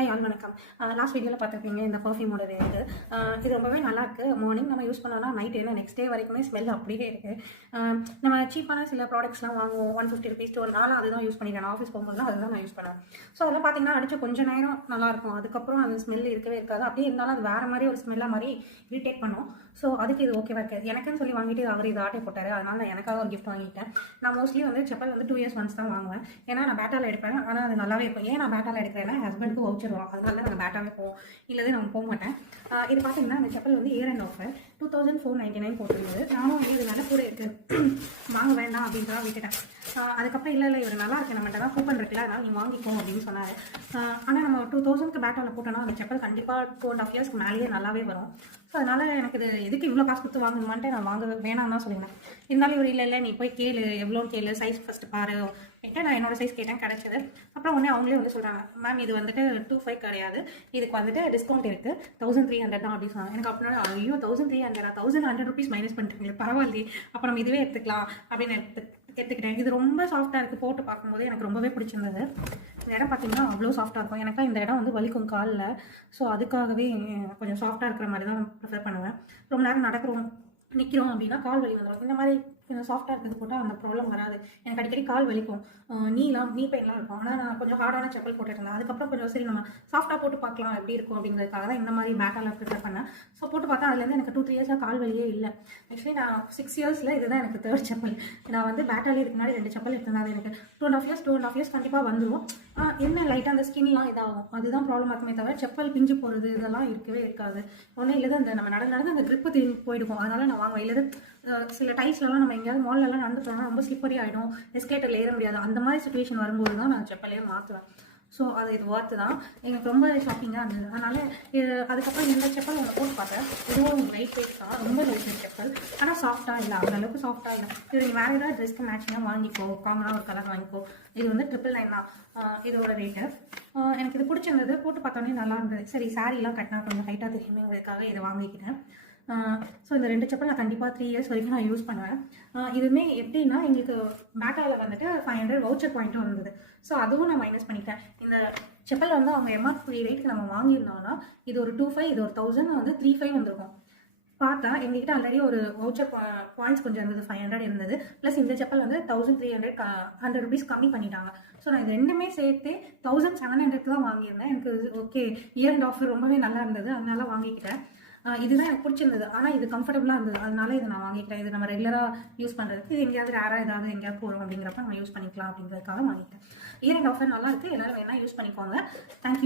Hi all வணக்கம். Last வீடியோவில் பார்த்துருப்பீங்க இந்த பர்ஃப்யூமோட இது ரொம்பவே நல்லாயிருக்கு. மார்னிங் நம்ம யூஸ் பண்ணோம்னா நைட் என்ன நெக்ஸ்ட் டே வரைக்குமே ஸ்மெல் அப்படியே இருக்குது. நம்ம சீப்பான சில ப்ராடக்ட்ஸ்லாம் வாங்குவோம், 150 ருபீஸ் ஒரு நாள் அதுதான் யூஸ் பண்ணிக்கிறேன். ஆஃபீஸ் போகும்போது அதுதான் நான் யூஸ் பண்ணுவேன். ஸோ அதெல்லாம் பார்த்தீங்கன்னா அடிச்ச கொஞ்சம் நேரம் நல்லாயிருக்கும், அதுக்கப்புறம் அது ஸ்மெல் இருக்கவே இருக்காது. அப்படியே இருந்தாலும் அது வேறு மாதிரி ஒரு ஸ்மெல்லாக மாதிரி இரிட்டேட் பண்ணும். ஸோ அதுக்கு இது ஓகேவா இருக்குது. எனக்குன்னு சொல்லி வாங்கிட்டு அவர் இது ஆட்டை போட்டார், அதனால நான் எனக்காக ஒரு கிஃப்ட் வாங்கிட்டேன். நான் மோஸ்ட்லி வந்து செப்பல் வந்து 2 இயர்ஸ் ஒன்ஸ் தான் வாங்குவேன். ஏன்னா நான் பேட்டாவில் எடுப்பேன், ஆனால் அது நல்லாவே இருக்கும். ஏன் நான் பேட்டாவில் எடுக்கிறேன்னா ஹஸ்பண்டுக்கு வவுச்சர் வரும், அதனால நாங்கள் பேட்டாவே போவோம், இல்லதே நம்ம போக மாட்டேன். இது பார்த்தீங்கன்னா அந்த செப்பல் வந்து இயர் அண்ட் ஆஃபர் 2499 போட்டிருந்தது. நானும் வந்து இது நல்ல கூட இருக்குது வாங்க வேண்டாம் அப்படின்றதான் விட்டுட்டேன். அதுக்கப்புறம் இல்லை இவர் நல்லா இருக்கு, நம்மகிட்ட தான் கூப்பன் இருக்குல்ல, அதனால் நீ வாங்கிக்கோ அப்படின்னு சொன்னார். ஆனால் நம்ம 2000க்கு பேட்டாவில் போட்டோன்னா அந்த செப்பல் கண்டிப்பாக 2.5 இயர்ஸ்க்கு மேலேயே நல்லாவே வரும். ஸோ அதனால் எனக்கு இது எதுக்கு இவ்வளோ காசு கொடுத்து வாங்கணுமான்ட்டு நான் வாங்க வேணாம் தான் சொல்லியிருந்தேன். இருந்தாலும் இவர் இல்லை நீ போய் கேளு, எவ்வளோன்னு கேளு, சைஸ் ஃபஸ்ட்டு பாரு கேட்டு நான் என்னோட சைஸ் கேட்டேன், கிடச்சிது. அப்புறம் உடனே அவங்களே வந்து சொல்கிறாங்க, மேம் இது வந்துட்டு 2500 கிடையாது, இதுக்கு வந்துட்டு டிஸ்கவுண்ட் இருக்குது, 1300 தான் அப்படின்னு சொன்னாங்க. எனக்கு அப்படின்னா ஐயோ 1300 1100 ருபீஸ் மைனஸ் பண்ணிட்டுருங்களே, பரவாயில்லையே, அப்போ நம்ம இதுவே எடுத்துக்கலாம் அப்படின்னு எடுத்துக்கிட்டேன். இது ரொம்ப சாஃப்டாக இருக்குது, போட்டு பார்க்கும்போது எனக்கு ரொம்பவே பிடிச்சிருந்தது. இந்த இடம் பார்த்தீங்கன்னா அவ்வளோ சாஃப்டாக இருக்கும். எனக்கு இந்த இடம் வந்து வலிக்கும் காலில். ஸோ அதுக்காகவே கொஞ்சம் சாஃப்டாக இருக்கிற மாதிரி தான் ப்ரிஃபர் பண்ணுவேன். ரொம்ப நேரம் நடக்கிறோம் நிற்கிறோம் அப்படின்னா கால் வலி வந்துடும். இந்த மாதிரி கொஞ்சம் சாஃப்டாக இருக்கிறது போட்டால் அந்த ப்ராப்ளம் வராது. எனக்கு அடிக்கடி கால் வலிக்கும், நீ பெயின்லாம் இருக்கும். ஆனால் நான் கொஞ்சம் ஹார்டான செப்பல் போட்டுருந்தேன். அதுக்கப்புறம் கொஞ்சம் சரி நம்ம சாஃப்டாக போட்டு பார்க்கலாம் எப்படி இருக்கும் அப்படிங்கிறதுக்காக தான் இந்த மாதிரி பேட்டாவில் ப்ரிஃபர் பண்ணேன். ஸோ போட்டு பார்த்தா அதுலேருந்து எனக்கு 2-3 இயர்ஸாக கால் வலியே இல்லை. ஆக்சுவலி நான் 6 இயர்ஸில் இதுதான் எனக்கு 3rd செப்பல். நான் வந்து பேட்டாலே இதுக்கு முன்னாடி 2 செப்பல் எடுத்திருந்தேன். அது எனக்கு 2.5 இயர்ஸ் கண்டிப்பாக வந்துடும். என்ன லைட்டாக அந்த ஸ்கின்லாம் இதாகும், அதுதான் ப்ராப்ளம் இருக்குமே தவிர செப்பல் பிஞ்சு போகிறது இதெல்லாம் இருக்கவே இருக்காது. ஒன்றும் இல்லை, அந்த நம்ம நடந்து அந்த க்ரிப்பு திரும்பி போயிடுவோம். அதனால நான் வாங்குவேன். இல்லை சில டைஸ்லலாம் நம்ம எங்கேயாவது மால்லலாம் நடந்து போனால் ரொம்ப ஸ்லிப்பரி ஆகிடும், எஸ்கலேட்டரில் ஏற முடியாது. அந்த மாதிரி சுச்சுவேஷன் வரும்போது தான் நான் செப்பலையே மாற்றுவேன். ஸோ அது இது ஒர்த்து தான், எனக்கு ரொம்ப ஷாப்பிங்காக இருந்தது. அதனால் அதுக்கப்புறம் இந்த செப்பல் ஒன்று போட்டு பார்த்தேன். இதுவும் லைட் வெயிட் தான், ரொம்ப லைட் வெயிட் செப்பல். ஆனால் சாஃப்டாக இல்லை, அந்தளவுக்கு சாஃப்டாக இல்லை. இது நீங்கள் வேறு ஏதாவது ட்ரெஸ்க்கு மேட்சிங்காக வாங்கிக்கோ, காமனாக ஒரு கலர் வாங்கிக்கோ. இது வந்து 999 தான் இதோட ரேட்டு. எனக்கு இது பிடிச்சிருந்தது, போட்டு பார்த்தோன்னே நல்லா இருந்தது. சரி சாரீலாம் கட்டினா கொஞ்சம் ஹைட்டாக தெரியுங்கிறதுக்காக இதை வாங்கிக்கிட்டேன். ஸோ இந்த 2 செப்பல் நான் கண்டிப்பாக 3 இயர்ஸ் வரைக்கும் நான் யூஸ் பண்ணுவேன். இதுவுமே எப்படின்னா எங்களுக்கு பேட்டாவில் வந்துட்டு 500 வவுச்சர் பாயிண்ட்டும் இருந்தது. ஸோ அதுவும் நான் மைனஸ் பண்ணிட்டேன். இந்த செப்பல் வந்து அவங்க எம்ஆர்பி ரேட்டுக்கு நம்ம வாங்கியிருந்தோம்னா இது ஒரு 2500, இது ஒரு 1000 வந்து 3500 வந்திருக்கும். பார்த்தா எங்ககிட்ட ஆல்ரெடி ஒரு வவுச்சர் பாயிண்ட்ஸ் கொஞ்சம் இருந்தது, 500 இருந்தது. ப்ளஸ் இந்த செப்பல் வந்து 1300 100 ருபீஸ் கம்மி பண்ணிட்டாங்க. ஸோ நான் இது ரெண்டுமே சேர்த்து 1700 தான் வாங்கியிருந்தேன். எனக்கு ஓகே, இயர் அண்ட் ஆஃபர் ரொம்பவே நல்லா இருந்தது, அதனால வாங்கிக்கிட்டேன். இதுதான் எனக்கு பிடிச்சிருந்தது. ஆனால் இது கம்ஃபர்டபுளாக இருந்தது, அதனால இதை நான் வாங்கிட்டேன். இது நம்ம ரெகுலராக யூஸ் பண்ணுறதுக்கு, இது எங்கேயாவது ரேராக ஏதாவது எங்கேயாவது போகிறோம் அப்படிங்கிறப்ப நம்ம யூஸ் பண்ணிக்கலாம் அப்படிங்கிறதுக்காக வாங்கிட்டேன். இயர் அண்ட் ஆஃபர் நல்லா இருக்குது, எல்லாரும் வேணால் யூஸ் பண்ணிக்கோங்க. தேங்க்யூ.